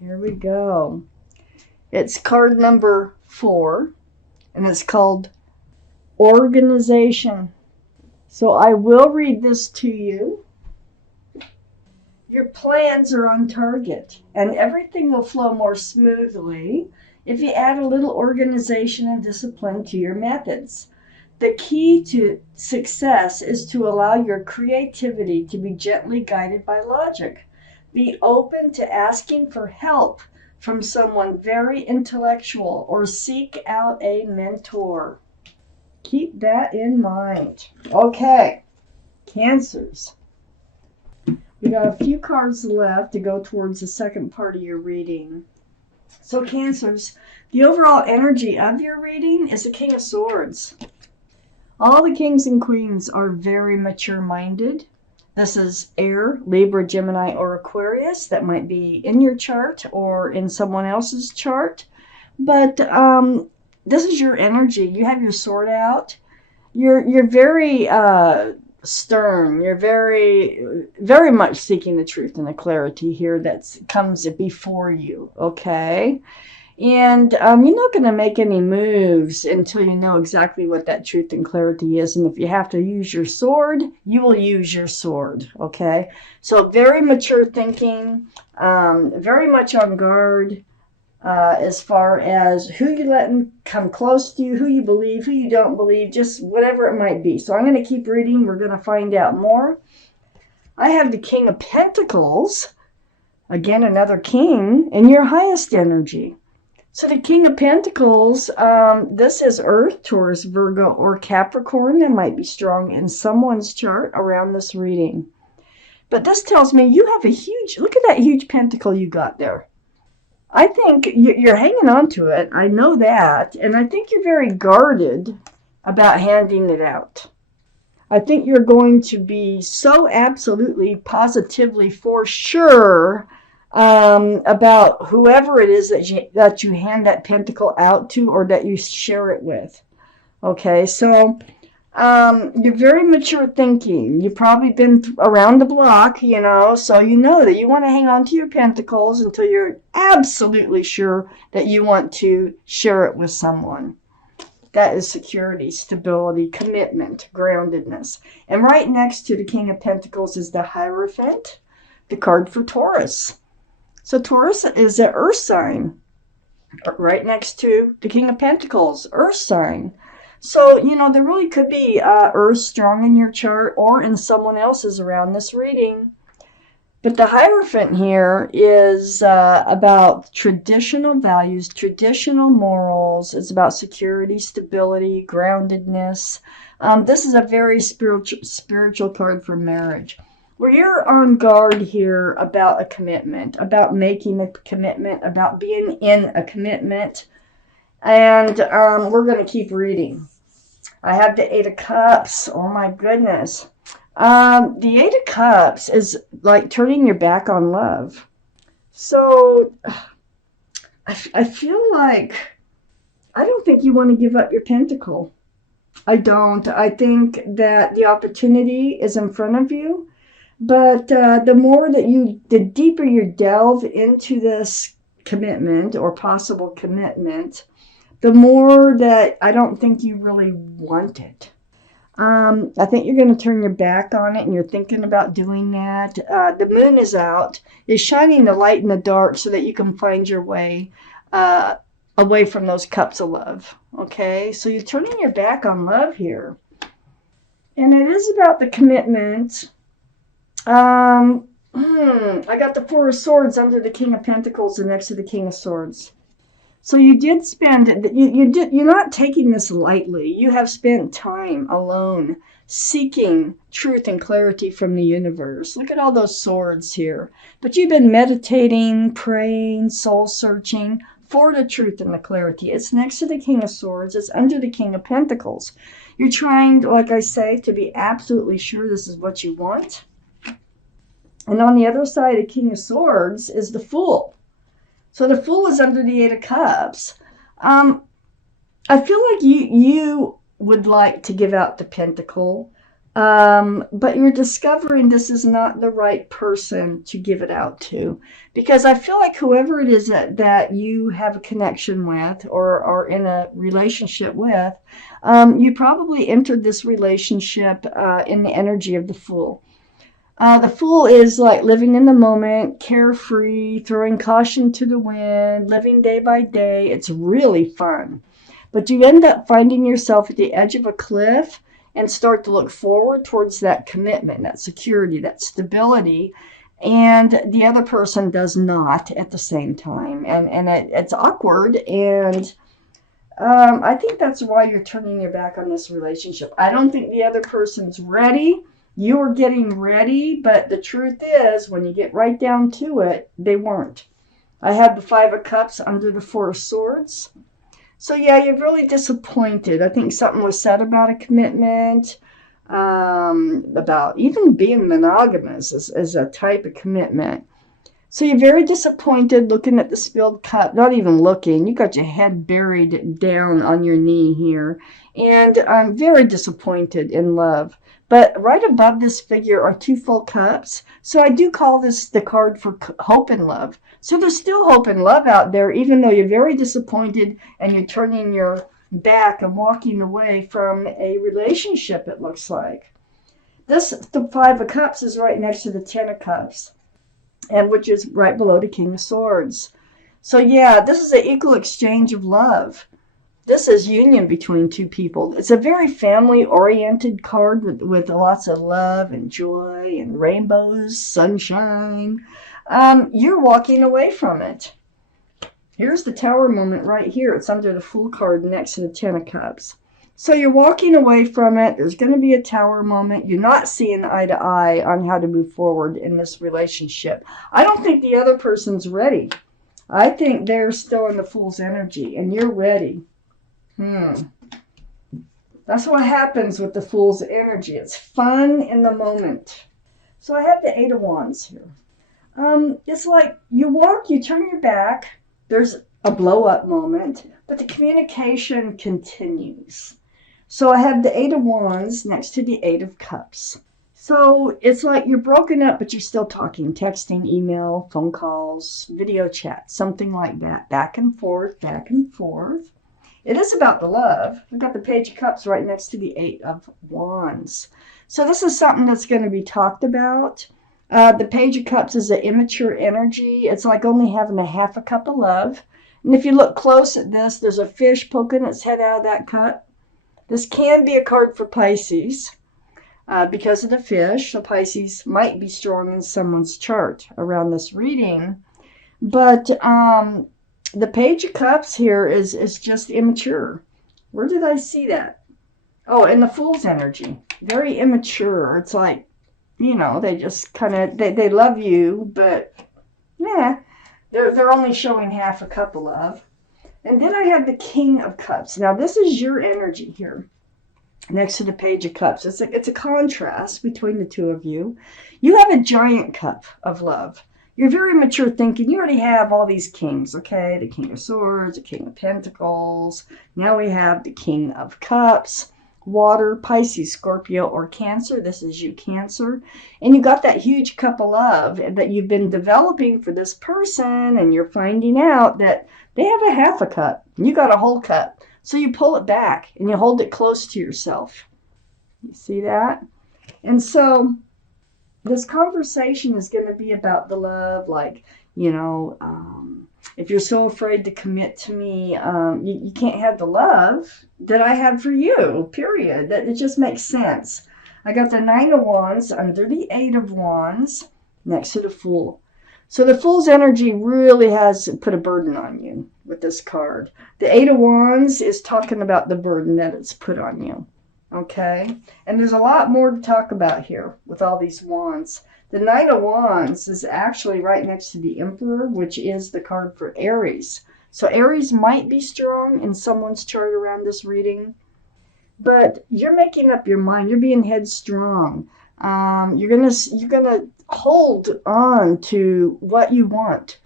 Here we go. It's card number 4, and it's called Organization. So I will read this to you. Your plans are on target, and everything will flow more smoothly if you add a little organization and discipline to your methods. The key to success is to allow your creativity to be gently guided by logic. Be open to asking for help from someone very intellectual or seek out a mentor. Keep that in mind. Okay, Cancers. We got a few cards left to go towards the second part of your reading. So Cancers, the overall energy of your reading is the King of Swords. All the kings and queens are very mature-minded. This is Air, Libra, Gemini, or Aquarius. That might be in your chart or in someone else's chart. But this is your energy. You have your sword out. You're very stern. You're very much seeking the truth and the clarity here that comes before you. Okay? And you're not going to make any moves until you know exactly what that truth and clarity is. And if you have to use your sword, you will use your sword. Okay? So very mature thinking, very much on guard as far as who you let come close to you, who you believe, who you don't believe, just whatever it might be. So I'm going to keep reading. We're going to find out more. I have the King of Pentacles. Again, another king in your highest energy. So the King of Pentacles, this is Earth, Taurus, Virgo, or Capricorn. That might be strong in someone's chart around this reading. But this tells me you have a huge, look at that huge pentacle you got there. I think you're hanging on to it. I know that. And I think you're very guarded about handing it out. I think you're going to be so absolutely, positively, for sure about whoever it is that you hand that pentacle out to or that you share it with. Okay, so you're very mature thinking. You've probably been around the block, so you know that you want to hang on to your pentacles until you're absolutely sure that you want to share it with someone. That is security, stability, commitment, groundedness. And right next to the King of Pentacles is the Hierophant, the card for Taurus. So Taurus is an earth sign. Right next to the King of Pentacles, earth sign. So, there really could be earth strong in your chart or in someone else's around this reading. But the Hierophant here is about traditional values, traditional morals. It's about security, stability, groundedness. This is a very spiritual card for marriage, where you're on guard here about a commitment, about making a commitment, about being in a commitment. And we're going to keep reading. I have the Eight of Cups. Oh my goodness. The Eight of Cups is like turning your back on love. So I feel like I don't think you want to give up your pentacle. I don't. I think that the opportunity is in front of you. But the deeper you delve into this commitment or possible commitment, the more that I don't think you really want it. I think you're going to turn your back on it, and you're thinking about doing that. The moon is out, is shining the light in the dark so that you can find your way away from those cups of love. Okay, so you're turning your back on love here. And it is about the commitment. I got the Four of Swords under the King of Pentacles and next to the King of Swords. So you did spend, you're not taking this lightly. You have spent time alone seeking truth and clarity from the universe. Look at all those swords here. But you've been meditating, praying, soul searching for the truth and the clarity. It's next to the King of Swords. It's under the King of Pentacles. You're trying, like I say, to be absolutely sure this is what you want. And on the other side of the King of Swords is the Fool. So the Fool is under the Eight of Cups. I feel like you would like to give out the pentacle But you're discovering this is not the right person to give it out to. Because I feel like whoever it is that you have a connection with or are in a relationship with, you probably entered this relationship in the energy of the Fool. The Fool is like living in the moment, carefree, throwing caution to the wind, living day by day. It's really fun. But you end up finding yourself at the edge of a cliff and start to look forward towards that commitment, that security, that stability. And the other person does not at the same time. And it's awkward. And I think that's why you're turning your back on this relationship. I don't think the other person's ready. You are getting ready, but the truth is, when you get right down to it, they weren't. I had the Five of Cups under the Four of Swords. So yeah, you're really disappointed. I think something was said about a commitment, about even being monogamous as a type of commitment. So you're very disappointed looking at the spilled cup, not even looking. You got your head buried down on your knee here. And I'm very disappointed in love. But right above this figure are two full cups. So I do call this the card for hope and love. So there's still hope and love out there, even though you're very disappointed and you're turning your back and walking away from a relationship, it looks like. The Five of Cups is right next to the Ten of Cups, and which is right below the King of Swords. So yeah, this is an equal exchange of love. This is union between two people. It's a very family-oriented card with lots of love and joy and rainbows, sunshine. You're walking away from it. Here's the Tower moment right here. It's under the Fool card next to the Ten of Cups. So you're walking away from it. There's going to be a Tower moment. You're not seeing eye to eye on how to move forward in this relationship. I don't think the other person's ready. I think they're still in the Fool's energy, and you're ready. That's what happens with the Fool's energy. It's fun in the moment. So I have the Eight of Wands here. It's like you walk, you turn your back. There's a blow-up moment, but the communication continues. So I have the Eight of Wands next to the Eight of Cups. So it's like you're broken up, but you're still talking, texting, email, phone calls, video chat, something like that. Back and forth, back and forth. It is about the love. We've got the Page of Cups right next to the Eight of Wands. So this is something that's going to be talked about. The Page of Cups is an immature energy. It's like only having a half a cup of love. And if you look close at this, there's a fish poking its head out of that cup. This can be a card for Pisces because of the fish. So Pisces might be strong in someone's chart around this reading. But the Page of Cups here is just immature. Where did I see that? Oh, in the Fool's energy. Very immature. It's like, you know, they just kind of, they love you, but yeah, they're only showing half a cup of love. And then I have the King of Cups. Now, this is your energy here next to the Page of Cups. It's a contrast between the two of you. You have a giant cup of love. You're very mature thinking. You already have all these kings, okay? The King of Swords, the King of Pentacles. Now we have the King of Cups. Water, Pisces, Scorpio, or Cancer. This is you, Cancer. And you got that huge cup of love that you've been developing for this person, and you're finding out that they have a half a cup. You got a whole cup. So you pull it back, and you hold it close to yourself. You see that? And so this conversation is going to be about the love, like, you know, if you're so afraid to commit to me, you can't have the love that I have for you, period. That it just makes sense. I got the Nine of Wands under the Eight of Wands next to the Fool. So the Fool's energy really has put a burden on you with this card. The Eight of Wands is talking about the burden that it's put on you. Okay? And there's a lot more to talk about here with all these wands. The Nine of Wands is actually right next to the Emperor, which is the card for Aries. So Aries might be strong in someone's chart around this reading, but you're making up your mind. You're being headstrong. You're gonna hold on to what you want.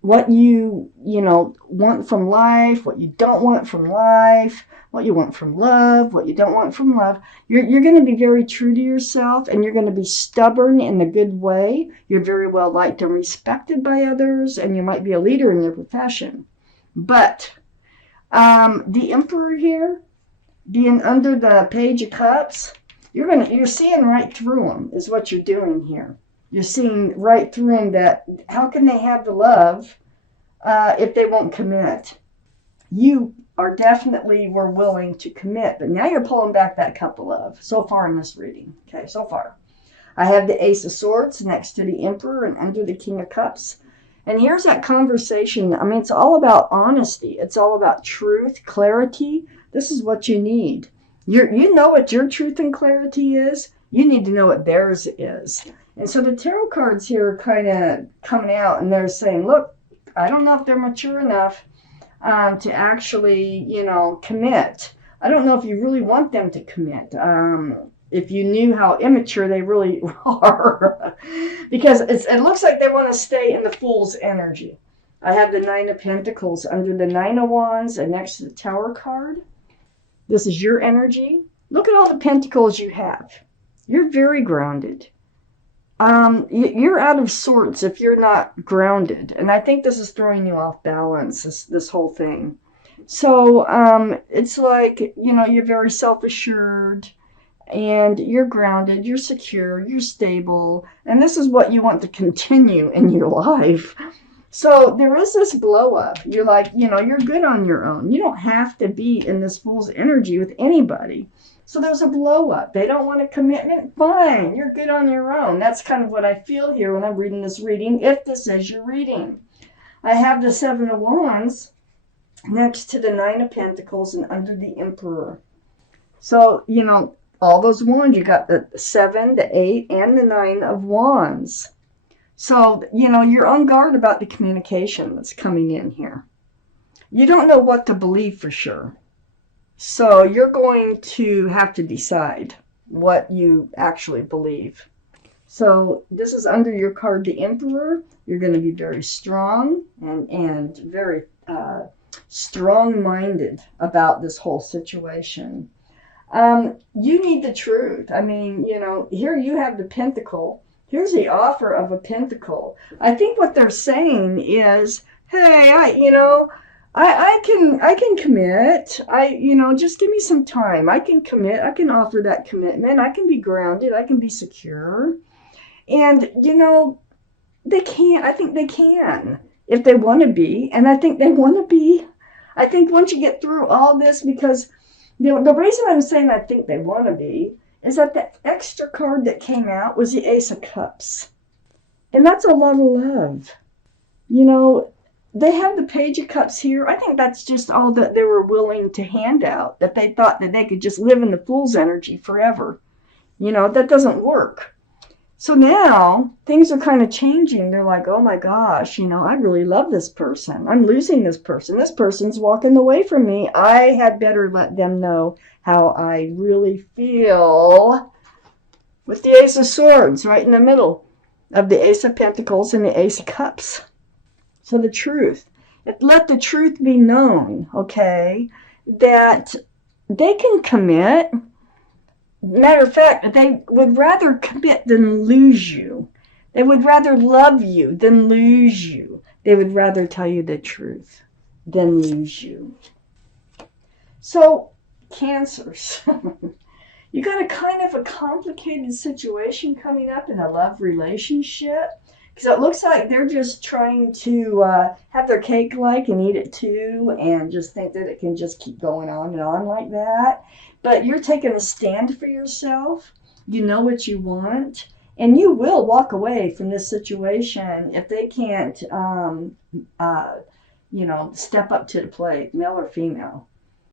what you know, want from life, what you don't want from life, what you want from love, what you don't want from love. You're going to be very true to yourself, and you're going to be stubborn in a good way. You're very well liked and respected by others, and you might be a leader in your profession. But the Emperor here, being under the Page of Cups, you're seeing right through them, is what you're doing here. You're seeing right through them, that how can they have the love if they won't commit? You are definitely were willing to commit, but now you're pulling back that cup of love so far in this reading. Okay, so far. I have the Ace of Swords next to the Emperor and under the King of Cups. And here's that conversation. I mean, it's all about honesty. It's all about truth, clarity. This is what you need. You know what your truth and clarity is. You need to know what theirs is. And so the tarot cards here are kind of coming out, and they're saying, look, I don't know if they're mature enough to actually, you know, commit. I don't know if you really want them to commit. If you knew how immature they really are. Because it looks like they want to stay in the Fool's energy. I have the Nine of Pentacles under the Nine of Wands and next to the Tower card. This is your energy. Look at all the pentacles you have. You're very grounded. You're out of sorts if you're not grounded. And I think this is throwing you off balance, this whole thing. So it's like, you know, you're very self-assured and you're grounded, you're secure, you're stable. And this is what you want to continue in your life. So there is this blow up. You're like, you know, you're good on your own. You don't have to be in this Fool's energy with anybody. So there's a blow up. They don't want a commitment. Fine. You're good on your own. That's kind of what I feel here when I'm reading this reading, if this is your reading. I have the Seven of Wands next to the Nine of Pentacles and under the Emperor. So, you know, all those wands, you got the 7, the 8, and the 9 of Wands. So, you know, you're on guard about the communication that's coming in here. You don't know what to believe for sure. So you're going to have to decide what you actually believe. So this is under your card, the Emperor. You're going to be very strong and very strong-minded about this whole situation. You need the truth. I mean, you know, here you have the Pentacle. Here's the offer of a Pentacle. I think what they're saying is, hey, I can commit. You know, just give me some time. I can commit. I can offer that commitment. I can be grounded. I can be secure. And, you know, they can. I think they can if they want to be. And I think they want to be. I think once you get through all this, because the reason I'm saying I think they want to be is that the extra card that came out was the Ace of Cups. And that's a lot of love. You know, they have the Page of Cups here. I think that's just all that they were willing to hand out, that they thought that they could just live in the Fool's energy forever. You know, that doesn't work. So now things are kind of changing. They're like, oh my gosh, you know, I really love this person. I'm losing this person. This person's walking away from me. I had better let them know how I really feel. With the Ace of Swords right in the middle of the Ace of Pentacles and the Ace of Cups. So the truth. Let the truth be known, okay, that they can commit. Matter of fact, they would rather commit than lose you. They would rather love you than lose you. They would rather tell you the truth than lose you. So, Cancers. You got a kind of a complicated situation coming up in a love relationship. Because it looks like they're just trying to have their cake and eat it too, and just think that it can just keep going on and on like that. But you're taking a stand for yourself. You know what you want. And you will walk away from this situation if they can't, you know, step up to the plate, male or female.